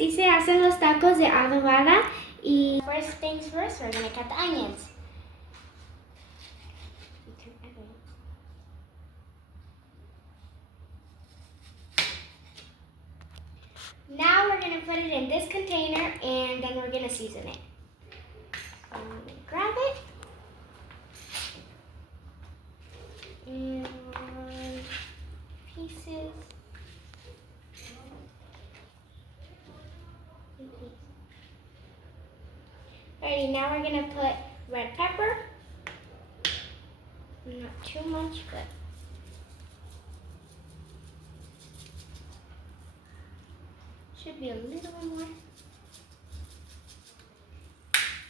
Así se hacen los tacos de adobada. Y first things first, we're gonna cut the onions. Now we're gonna put it in this container and then we're gonna season it. So I'm gonna grab it. And pieces. Alrighty, now we're gonna put red pepper. Not too much, but should be a little bit more.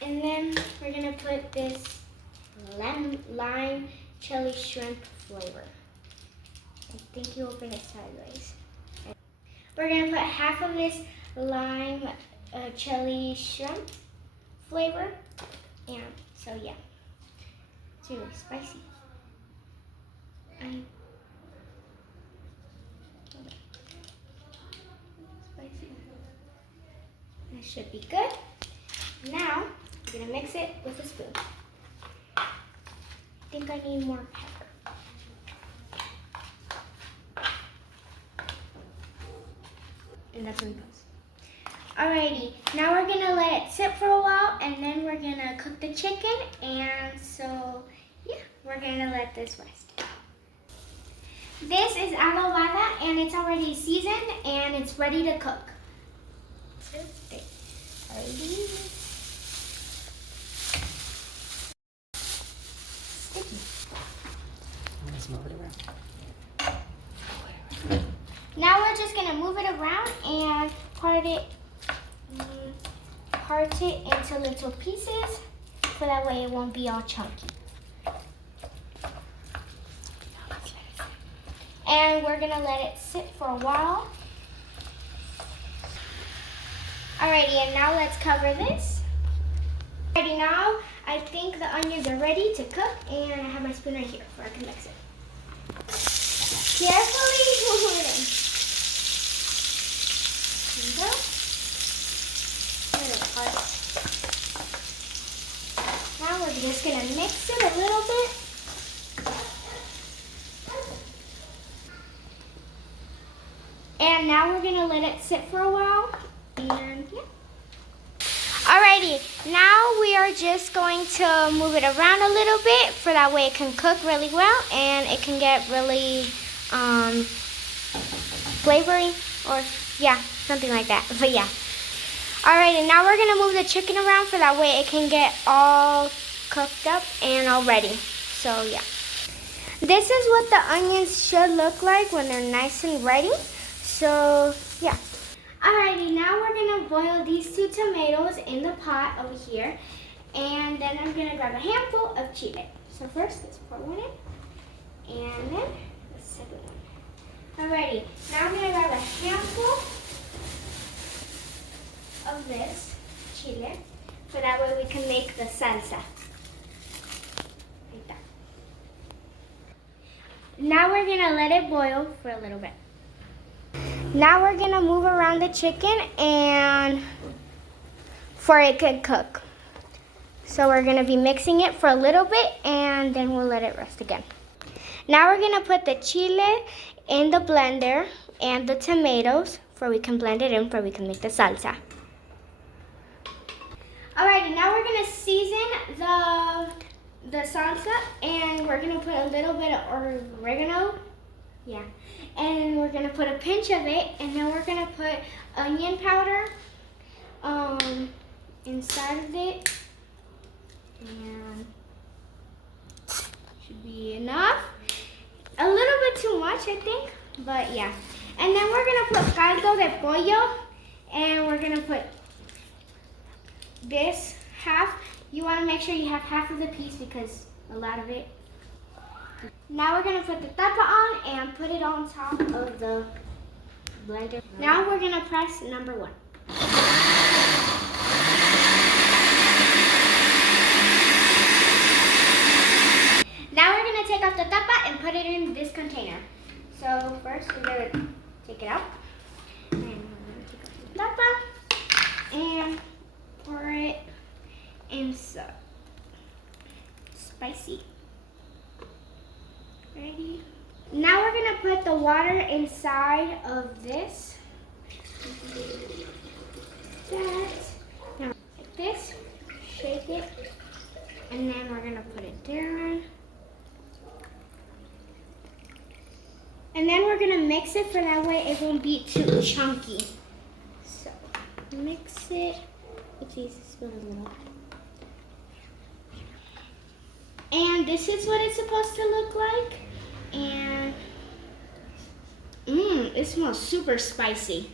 And then we're gonna put this lime chili shrimp flavor. I think you open it sideways. We're gonna put half of this lime chili shrimp flavor. And so yeah, it's really spicy. That should be good. Now, I'm gonna mix it with a spoon. I think I need more pepper. And that's what it goes. Alrighty, now we're gonna let it sit for a while and then we're gonna cook the chicken. And so, yeah, we're gonna let this rest. This is adobada and it's already seasoned and it's ready to cook. Let's move it around. Now we're just gonna move it around and part it into little pieces so that way it won't be all chunky. And we're gonna let it sit for a while. Alrighty, and now let's cover this. Alrighty, now I think the onions are ready to cook, and I have my spoon right here so I can mix it. Carefully move it in. There you go. Now we're just gonna mix it a little bit. And now we're gonna let it sit for a while. And yeah. Alrighty, now we are just going to move it around a little bit for that way it can cook really well and it can get really flavory or yeah, something like that. But yeah. Alright, and now we're gonna move the chicken around for that way it can get all cooked up and all ready. So yeah. This is what the onions should look like when they're nice and ready. So yeah. Alrighty, now we're gonna boil these 2 tomatoes in the pot over here. And then I'm gonna grab a handful of chile. So first, let's pour one in. And then the second one. Alrighty, now I'm gonna grab a handful of this chile. So that way we can make the salsa. Like that. Now we're gonna let it boil for a little bit. Now we're gonna move around the chicken and for it to cook. So we're gonna be mixing it for a little bit and then we'll let it rest again. Now we're gonna put the chile in the blender and the tomatoes for we can blend it in for we can make the salsa. Alrighty, now we're gonna season the salsa and we're gonna put a little bit of oregano. Yeah, and we're gonna put a pinch of it, and then we're gonna put onion powder inside of it, and should be enough. A little bit too much, I think, but yeah. And then we're gonna put caldo de pollo, and we're gonna put this half. You wanna make sure you have half of the piece because a lot of it. Now we're gonna put the tapa on and put it on top of the blender. Now we're gonna press number 1. Now we're gonna take off the tapa and put it in this container. So first we're gonna take it out. And we're gonna take off the tapa. So spicy. Ready? Now we're gonna put the water inside of this. That. Now, like this. Shake it. And then we're gonna put it down. And then we're gonna mix it for that way it won't be too chunky. So mix it. Oopsies, spilled a little. And this is what it's supposed to look like. And it smells super spicy.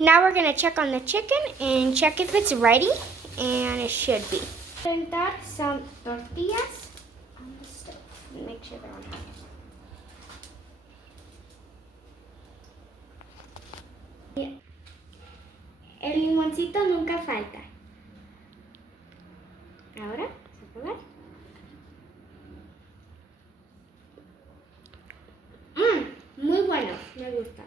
Now we're gonna check on the chicken and check if it's ready, and it should be. And that's some tortillas on the stove. Make sure they're on high. El limoncito nunca falta. Ahora, vamos a probar. Muy bueno, me gusta.